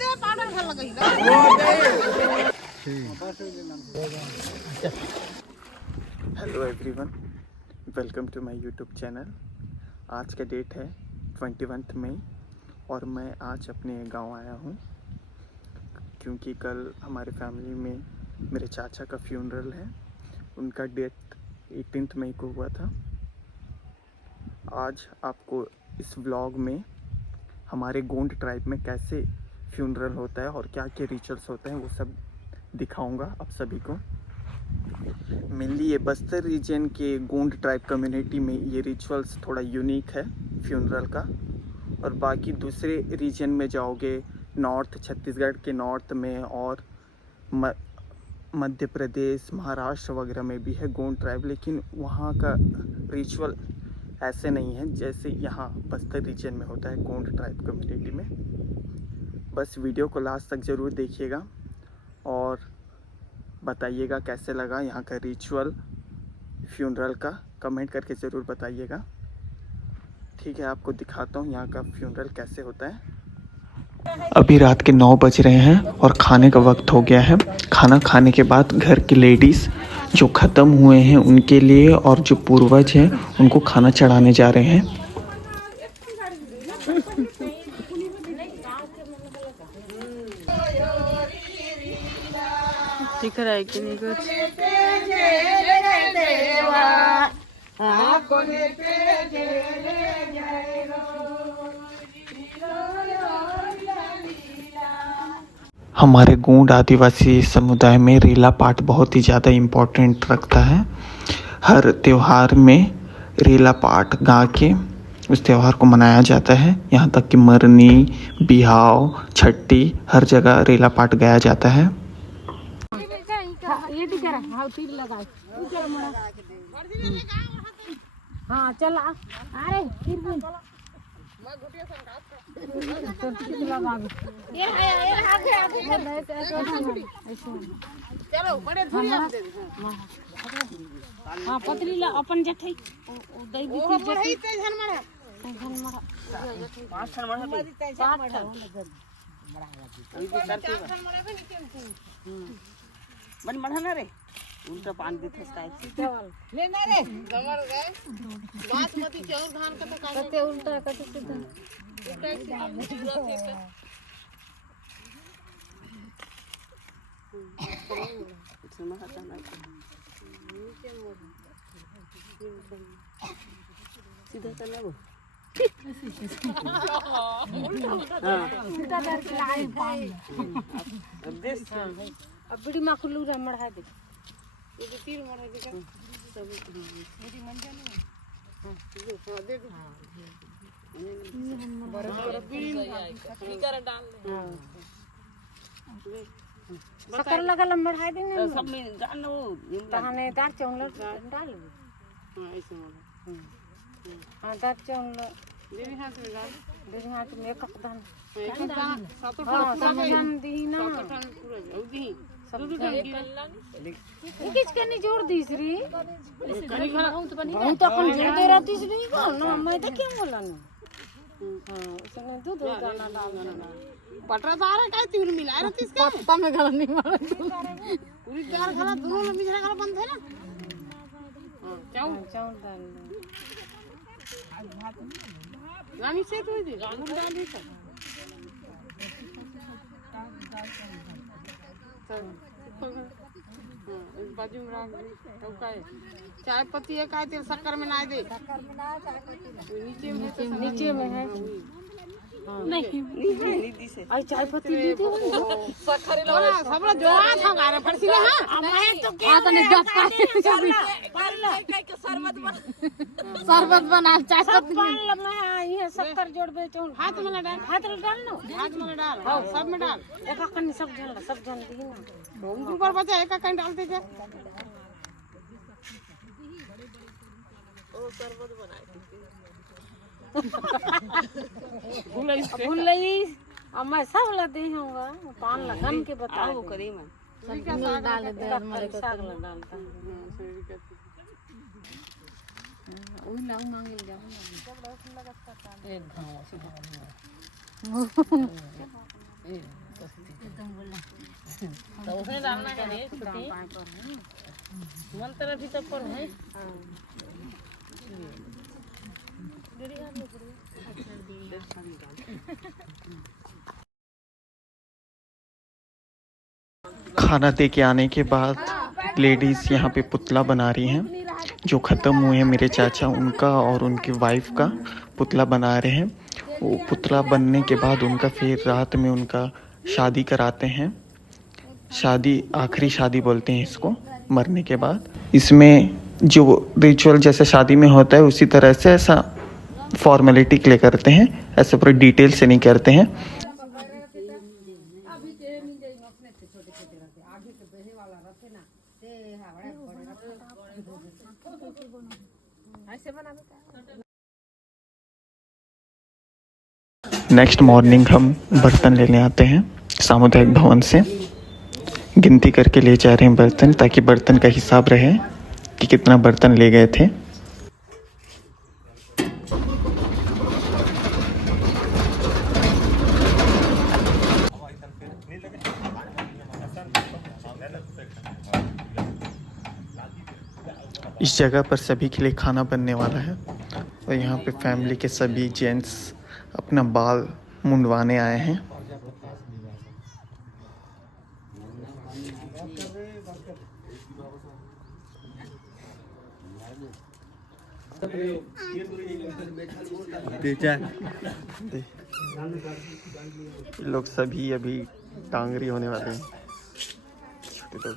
Hello everyone, welcome to my YouTube channel. आज का date है 21 मई और मैं आज अपने गांव आया हूं क्योंकि कल हमारे फैमिली में मेरे चाचा का फ्यूनरल है। उनका डेट 18 मई को हुआ था। आज आपको इस व्लॉग में हमारे गोंड ट्राइब में कैसे फ्यूनरल होता है और क्या क्या रिचुअल्स होते हैं वो सब दिखाऊंगा आप सभी को। मेनली ये बस्तर रीजन के गोंड ट्राइब कम्युनिटी में ये रिचुअल्स थोड़ा यूनिक है फ्यूनरल का, और बाकी दूसरे रीजन में जाओगे नॉर्थ छत्तीसगढ़ के नॉर्थ में और मध्य प्रदेश महाराष्ट्र वगैरह में भी है गोंड ट्राइब, लेकिन वहाँ का रिचुअल ऐसे नहीं है जैसे यहाँ बस्तर रीजन में होता है गोंड ट्राइब कम्युनिटी में। बस वीडियो को लास्ट तक ज़रूर देखिएगा और बताइएगा कैसे लगा यहाँ का रिचुअल फ्यूनरल का, कमेंट करके ज़रूर बताइएगा। ठीक है, आपको दिखाता हूँ यहाँ का फ्यूनरल कैसे होता है। अभी रात के 9 बज रहे हैं और खाने का वक्त हो गया है। खाना खाने के बाद घर की लेडीज़ जो ख़त्म हुए हैं उनके लिए और जो पूर्वज हैं उनको खाना चढ़ाने जा रहे हैं। दिख रहा है कि नहीं कुछ? हमारे गोंड आदिवासी समुदाय में रेला पाठ बहुत ही ज़्यादा इम्पोर्टेंट रखता है। हर त्यौहार में रेला पाठ गा के उस त्यौहार को मनाया जाता है। यहाँ तक कि मरनी, बिहाव, छट्टी हर जगह रेला पाठ गाया जाता है। हाँ चल अरे हाँ पतली अपन जठे बन बढ़ा रे उल्टा पान देते लेना रे गमर गए बासमती चाउर धान का कते उल्टा कते सीधा सीधा चला वो अब बड़ी माँ खुल्लू रे मढ़ा दे ये जो तीर मढ़ा दे का सब मेरी मंजा नहीं हां थोड़ा दे दो बरस बरस ठीक कर डाल ले शक्कर लगा मढ़ा दे ना सब में डाल वो तहने दार चौंल डाल हां ऐसे मढ़ा हां दार चौंल देवी हाथ में डाल देवी हाथ में एक दान एक दान सात दान दी ना पूरा दी किस करनी जोड़ दी श्री बहुत अपन जोड़ दे रहा तीसरी ना मैं तो क्या बोला ना हां उसने दूध दाना डालना पटरा दार काय तीन मिला रहा इसका पत्ता में गला नहीं मारा पूरी दार खरा दोनों में मिजरा खरा बंद है ना हां चाउ चाउ डाल रानी से तो दी रानी डाल दी बाजू में रख काय चाय पत्ती है काय तेल शक्कर में ना दे नीचे में है नहीं निधि से आई चाय पत्ती दे दे शक्कर लगा सब जोड़ा था गारे फड़सी हां मैं तो क्या तो नहीं गप काय के शरबत बना चाय पत्ती मैं ये शक्कर जोड़ दे हाथ में डाल नो हाथ में डाल हां सब में डाल एक कन्नी सब जन दी ना ऊपर बचा एक कन्नी डालते थे ओ शरबत बनाए भूल लई अब मैं सब ला दे होगा पान लगन के बताओ करी मैं सब डाल दे हमारे को साग डालता ओही लाऊ मांगे जाओ एक घाव सीधा तो उसमें डालना है रे छुट्टी मंत्र भी तो पर है खाना दे के आने के बाद लेडीज़ यहाँ पे पुतला बना रही हैं। जो ख़त्म हुए हैं मेरे चाचा, उनका और उनकी वाइफ का पुतला बना रहे हैं। वो पुतला बनने के बाद उनका फिर रात में उनका शादी कराते हैं। शादी, आखिरी शादी बोलते हैं इसको, मरने के बाद। इसमें जो रिचुअल जैसे शादी में होता है उसी तरह से ऐसा फॉर्मेलिटी के लिए करते हैं, ऐसे पूरे डिटेल से नहीं करते हैं। नेक्स्ट मॉर्निंग हम बर्तन लेने आते हैं सामुदायिक भवन से। गिनती करके ले जा रहे हैं बर्तन, ताकि बर्तन का हिसाब रहे कि कितना बर्तन ले गए थे। इस जगह पर सभी के लिए खाना बनने वाला है और यहाँ पे फैमिली के सभी जेंट्स अपना बाल मुंडवाने आए हैं। लोग सभी अभी टांगरी होने वाले हैं, छोटे लोग।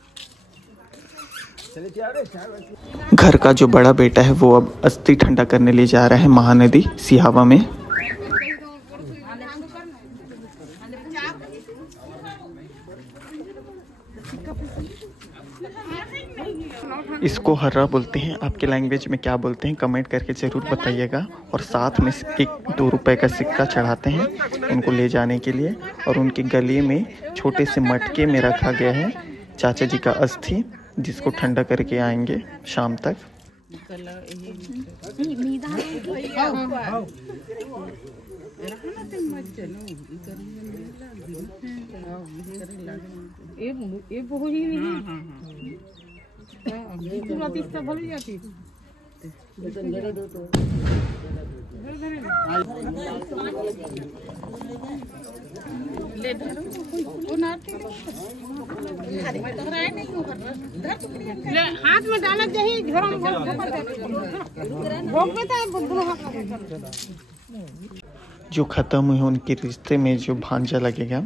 घर का जो बड़ा बेटा है वो अब अस्थि ठंडा करने ले जा रहा है महानदी सिहावा में। इसको हर्रा बोलते हैं। आपके लैंग्वेज में क्या बोलते हैं कमेंट करके ज़रूर बताइएगा। और साथ में 1-2 रुपए का सिक्का चढ़ाते हैं उनको ले जाने के लिए। और उनके गले में छोटे से मटके में रखा गया है चाचा जी का अस्थि, जिसको ठंडा करके आएंगे शाम तक। हाथ में डालना चाहिए। जो ख़त्म हुए उनके रिश्ते में जो भांजा लगेगा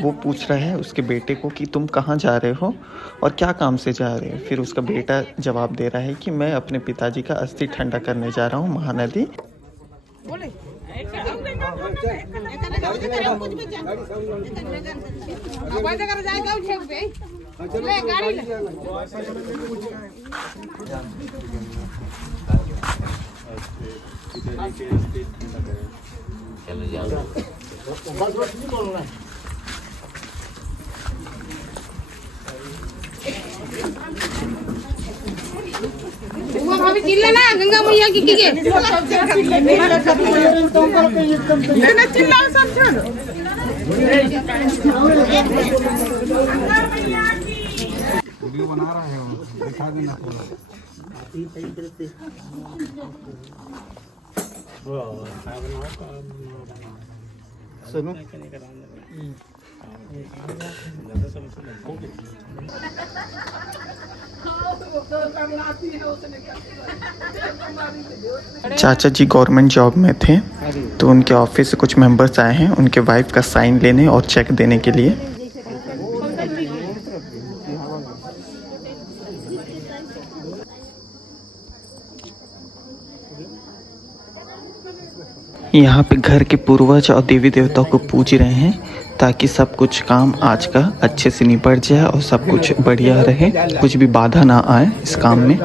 वो पूछ रहा है उसके बेटे को कि तुम कहाँ जा रहे हो और क्या काम से जा रहे हो। फिर उसका बेटा जवाब दे रहा है कि मैं अपने पिताजी का अस्थि ठंडा करने जा रहा हूँ महानदी। भाभी चिल्ला ना गंगा मैया की कीजिए। चिल्ला सब छोड़। वीडियो बना रहा है, दिखा देना पूरा। सुनो चाचा जी गवर्नमेंट जॉब में थे, तो उनके ऑफिस से कुछ मेंबर्स आए हैं उनके वाइफ का साइन लेने और चेक देने के लिए। यहाँ पे घर के पूर्वज और देवी देवताओं को पूज रहे हैं ताकि सब कुछ काम आज का अच्छे से निपट जाए और सब कुछ बढ़िया रहे, कुछ भी बाधा ना आए इस काम में।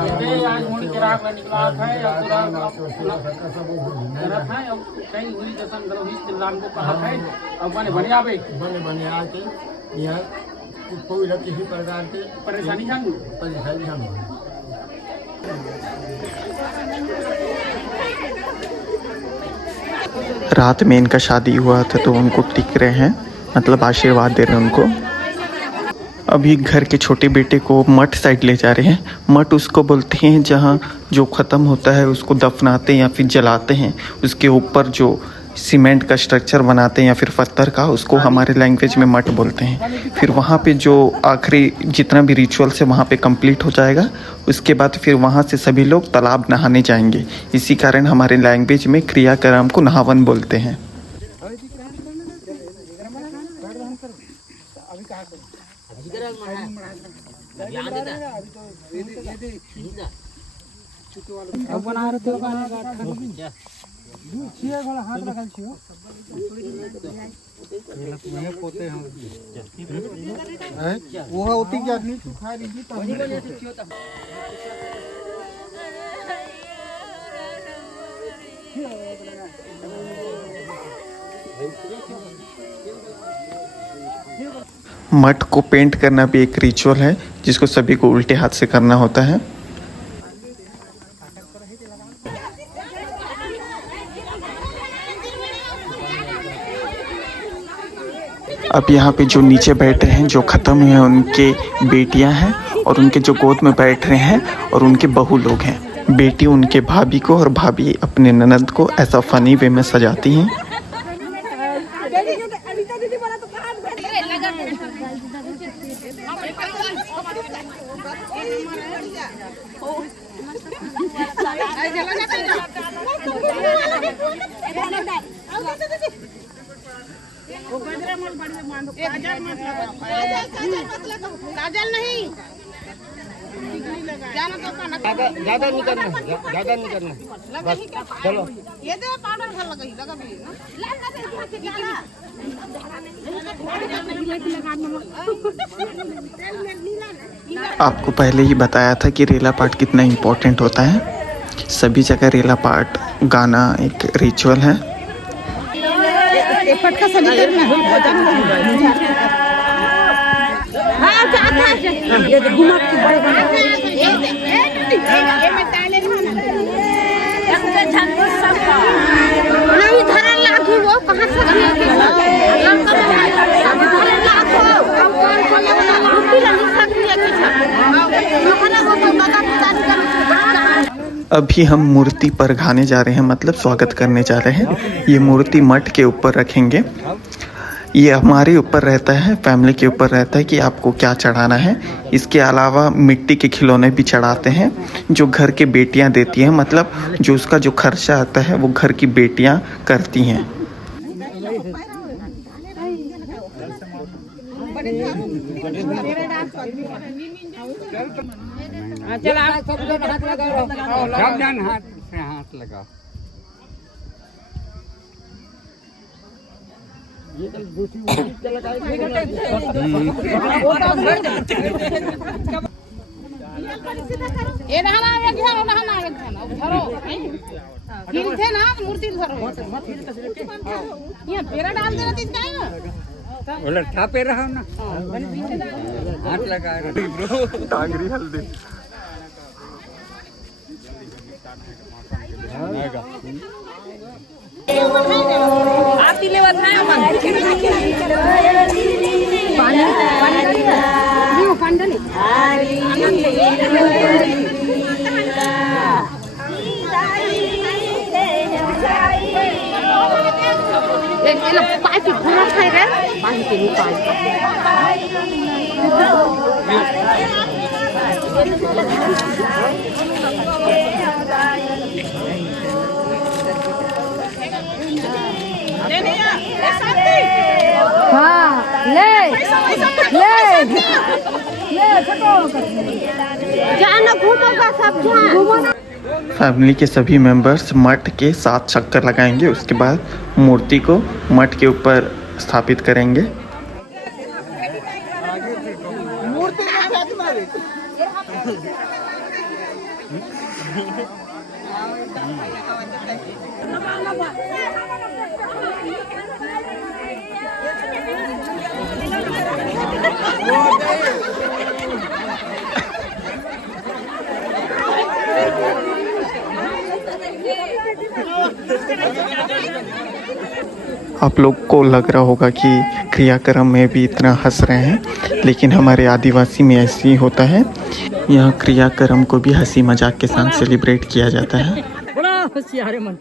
रात में इनका शादी हुआ था तो उनको टिक रहे हैं मतलब आशीर्वाद दे रहे हैं उनको। अभी घर के छोटे बेटे को मठ साइड ले जा रहे हैं। मठ उसको बोलते हैं जहाँ जो ख़त्म होता है उसको दफनाते हैं या फिर जलाते हैं। उसके ऊपर जो सीमेंट का स्ट्रक्चर बनाते हैं या फिर पत्थर का, उसको हमारे लैंग्वेज में मठ बोलते हैं। फिर वहाँ पे जो आखिरी जितना भी रिचुअल्स है वहाँ पे कंप्लीट हो जाएगा। उसके बाद फिर वहाँ से सभी लोग तालाब नहाने जाएंगे। इसी कारण हमारे लैंग्वेज में क्रियाक्रम को नहावन बोलते हैं। मठ को पेंट करना भी एक रिचुअल है जिसको सभी को उल्टे हाथ से करना होता है। अब यहाँ पे जो नीचे बैठे हैं, जो ख़त्म हुए हैं, उनके बेटियां हैं और उनके जो गोद में बैठ रहे हैं और उनके बहू लोग हैं। बेटी उनके भाभी को और भाभी अपने ननद को ऐसा फ़नी वे में सजाती हैं। काजल नहीं, ज्यादा नहीं करना, ज्यादा नहीं करना, बस चलो। ये दे पाउडर खा लगा भी ना। आपको पहले ही बताया था कि रेला पाठ कितना इम्पोर्टेंट होता है। सभी जगह रेला पाठ गाना एक रिचुअल है। पटका सभी करना ये घुमा के बड़े बड़े ये में ताले नहीं धरन लाखी वो कहां से अभी हम मूर्ति पर घाने जा रहे हैं, मतलब स्वागत करने जा रहे हैं। ये मूर्ति मठ के ऊपर रखेंगे। ये हमारे ऊपर रहता है, फैमिली के ऊपर रहता है कि आपको क्या चढ़ाना है। इसके अलावा मिट्टी के खिलौने भी चढ़ाते हैं जो घर के बेटियां देती हैं, मतलब जो उसका जो खर्चा आता है वो घर की बेटियां करती हैं। हाथ लगा ये नहाना एक घर नहाना एक घर धरो फिर थे ना मूर्ति धरो ये पेरा डाल देना तीन का बोला ठापे रहा ना हाथ लगा टांगरी हल्दी आरती ले बताया मन पानी पानी एक पाइप घुमा खाए रे पानी के पाइप हाँ ले जाना घूमोगा सब घूमना। फैमिली के सभी मेंबर्स मठ के 7 चक्कर लगाएंगे। उसके बाद मूर्ति को मठ के ऊपर स्थापित करेंगे। आप लोग को लग रहा होगा कि क्रियाक्रम में भी इतना हंस रहे हैं, लेकिन हमारे आदिवासी में ऐसे ही होता है। यहाँ क्रियाक्रम को भी हंसी मजाक के साथ सेलिब्रेट किया जाता है। बड़ा होशियार है मन।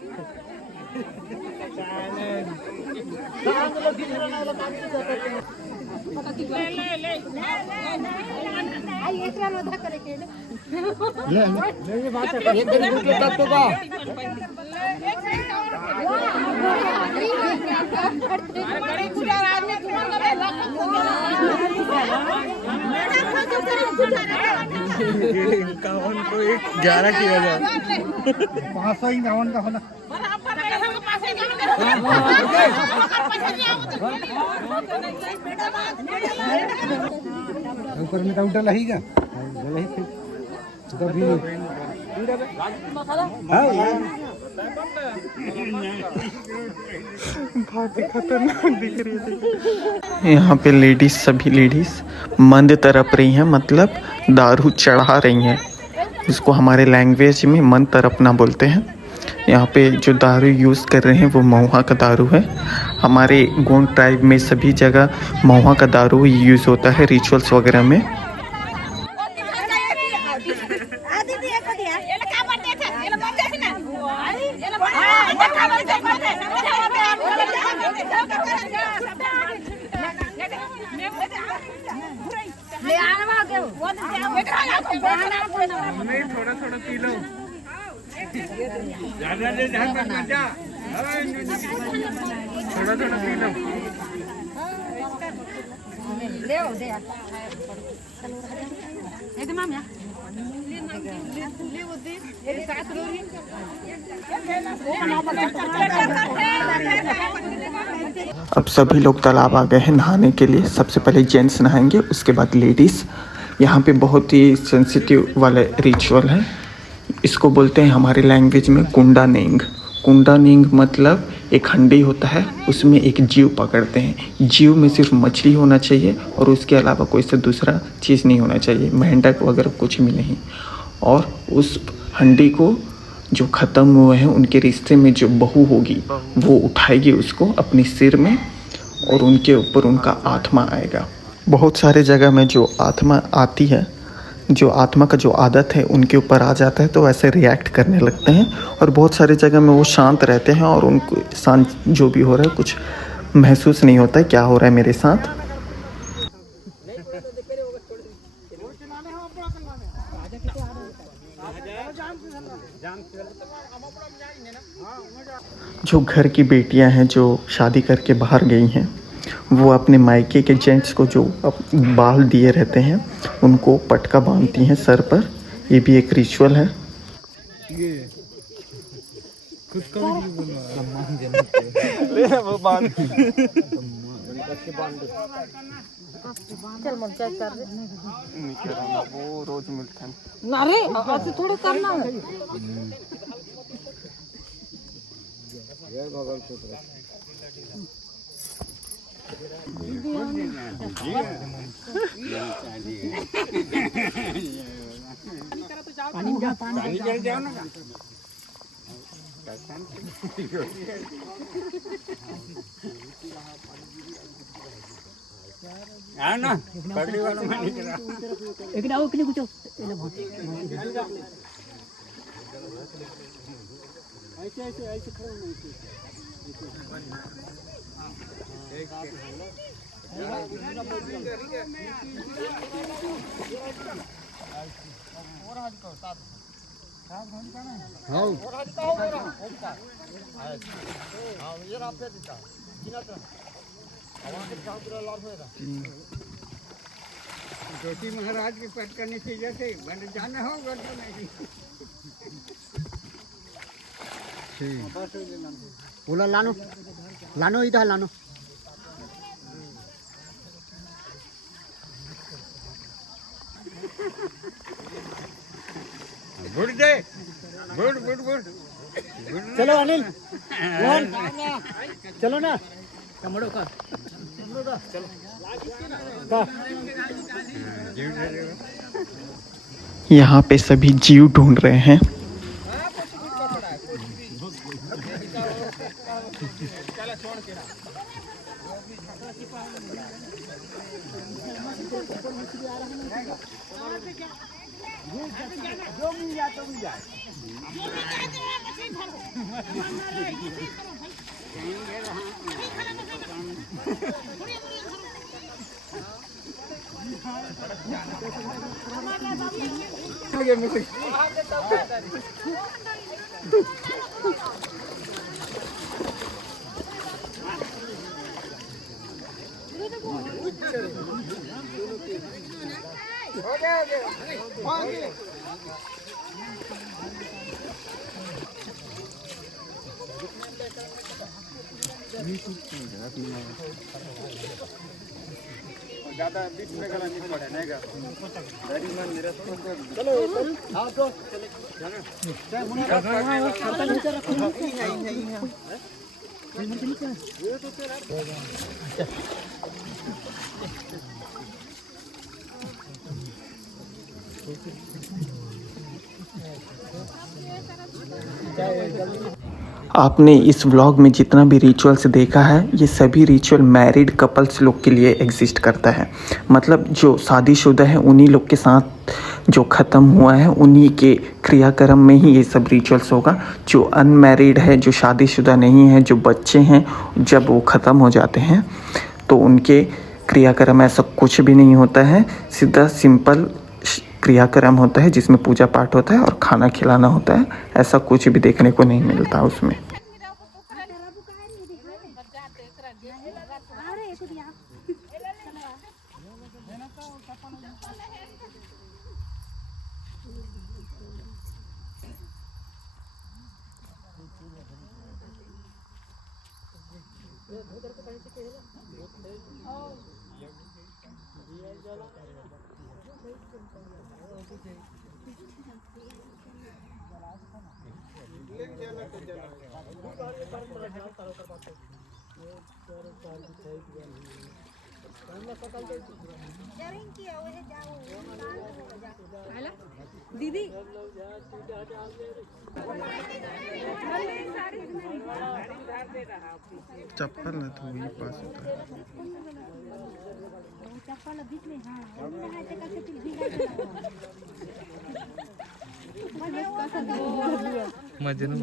को 11 किया जाए 551 का होना। ऊपर में काउंटर लगेगा खतरनाक दिख रही है। यहाँ पे लेडीज, सभी लेडीज मंद तरप रही हैं, मतलब दारू चढ़ा रही हैं। इसको हमारे लैंग्वेज में मंद तरपना बोलते हैं। यहाँ पे जो दारू यूज़ कर रहे हैं वो महुआ का दारू है। हमारे गोंड ट्राइब में सभी जगह महुआ का दारू यूज़ होता है रिचुअल्स वगैरह में। थोड़ा थोड़ा पी लो, ज्यादा ले जा थोड़ा थोड़ा पी लो। अब सभी लोग तालाब आ गए हैं नहाने के लिए। सबसे पहले जेंट्स नहाएंगे, उसके बाद लेडीज़। यहाँ पे बहुत ही सेंसिटिव वाला रिचुअल है। इसको बोलते हैं हमारे लैंग्वेज में कुंडा नेंग। कुंडा नेंग मतलब एक हंडी होता है, उसमें एक जीव पकड़ते हैं। जीव में सिर्फ मछली होना चाहिए और उसके अलावा कोई सा दूसरा चीज़ नहीं होना चाहिए, मेंढक वगैरह कुछ भी नहीं। और उस हंडी को जो ख़त्म हुए हैं उनके रिश्ते में जो बहू होगी वो उठाएगी उसको अपने सिर में और उनके ऊपर उनका आत्मा आएगा। बहुत सारे जगह में जो आत्मा आती है, जो आत्मा का जो आदत है उनके ऊपर आ जाता है तो ऐसे रिएक्ट करने लगते हैं। और बहुत सारी जगह में वो शांत रहते हैं और उनको शांत जो भी हो रहा है कुछ महसूस नहीं होता है क्या हो रहा है मेरे साथ। जो घर की बेटियां हैं जो शादी करके बाहर गई हैं, वो अपने मायके के जेंट्स को जो बाल दिए रहते हैं उनको पटका बांधती हैं सर पर। ये भी एक रिचुअल है। वो रोज मिलता है ना रे, ऐसे थोड़ा करना है। पानी चल जाओ ना। ना पगड़ी वाला पानी चला एक ना ओके कुछ ऐसे ऐसे ऐसे खड़े होना ज्योति महाराज के पट करने से जैसे बन जाना होगा तो नहीं बोला लानो लानो इधर लानो good day good good good चलो अनिल मोहन चलो ना कमड़ो का चलो यहाँ पे सभी जीव ढूंढ रहे हैं। ज्यादा बीच में गला नहीं पड़े नहीं का आपने इस व्लॉग में जितना भी रिचुअल्स देखा है ये सभी रिचुअल मैरिड कपल्स लोग के लिए एग्जिस्ट करता है। मतलब जो शादीशुदा है उन्हीं लोग के साथ जो ख़त्म हुआ है उन्हीं के क्रियाक्रम में ही ये सब रिचुअल्स होगा। जो अनमैरिड है, जो शादीशुदा नहीं है, जो बच्चे हैं, जब वो ख़त्म हो जाते हैं तो उनके क्रियाक्रम ऐसा कुछ भी नहीं होता है। सीधा सिंपल क्रियाक्रम होता है जिसमें पूजा पाठ होता है और खाना खिलाना होता है। ऐसा कुछ भी देखने को नहीं मिलता उसमें। दीदी चप्पल ना तो वही पास होता है। मजनू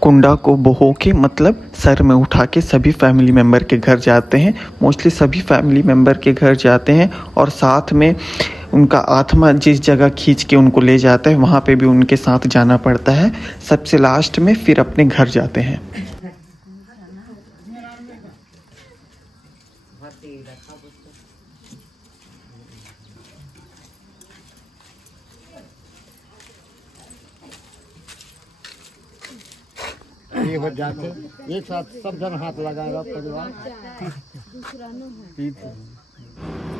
कुंडा को बहो के मतलब सर में उठा के सभी फैमिली मेम्बर के घर जाते हैं। मोस्टली सभी फैमिली मेम्बर के घर जाते हैं और साथ में उनका आत्मा जिस जगह खींच के उनको ले जाता है वहाँ पे भी उनके साथ जाना पड़ता है। सबसे लास्ट में फिर अपने घर जाते हैं। ये हो जाते एक साथ सब जन हाथ लगाएगा परिवार।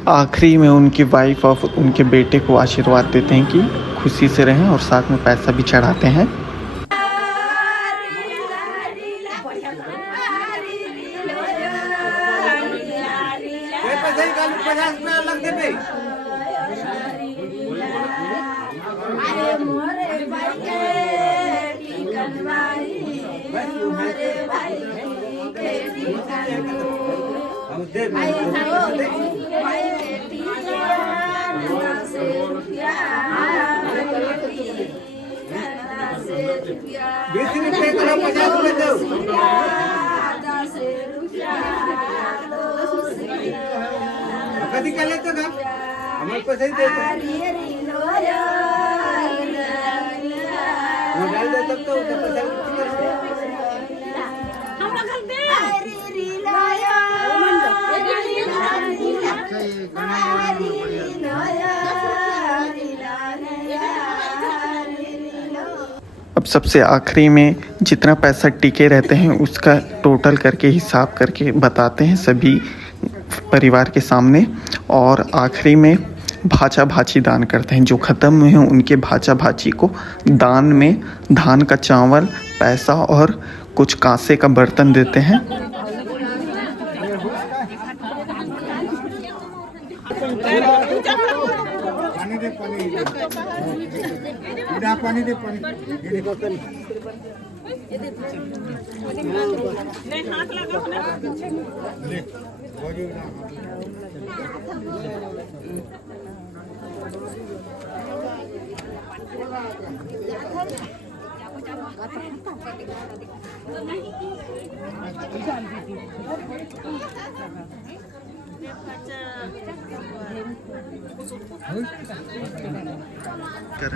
आखिरी में उनकी वाइफ और उनके बेटे को आशीर्वाद देते हैं कि खुशी से रहें और साथ में पैसा भी चढ़ाते हैं। कभी क्या लेते ना हमारे पास ही देते वो डाल दे तब तो उधर पैसा हम लोग करते हैं। अब सबसे आखिरी में जितना पैसा टिके रहते हैं उसका टोटल करके हिसाब करके बताते हैं सभी परिवार के सामने, और आखिरी में भाचा भाची दान करते हैं। जो ख़त्म हुए हैं उनके भाचा भाची को दान में धान का चावल, पैसा और कुछ कांसे का बर्तन देते हैं।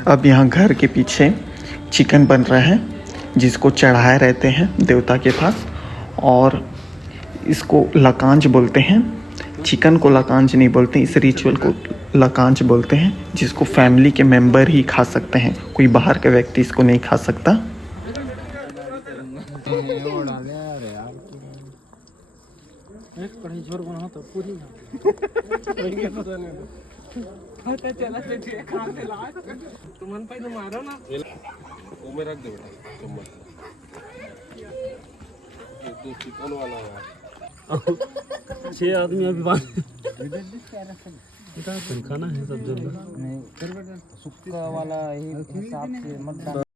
अब यहाँ घर के पीछे चिकन बन रहा है जिसको चढ़ाए रहते हैं देवता के पास, और इसको लकांज बोलते हैं। चिकन को लकांज नहीं बोलते, इस रिचुअल को लकांज बोलते हैं, जिसको फैमिली के मेंबर ही खा सकते हैं, कोई बाहर का व्यक्ति इसको नहीं खा सकता। छह आदमी अभी खाना है सब जल्दी सुक्का वाला हिसाब से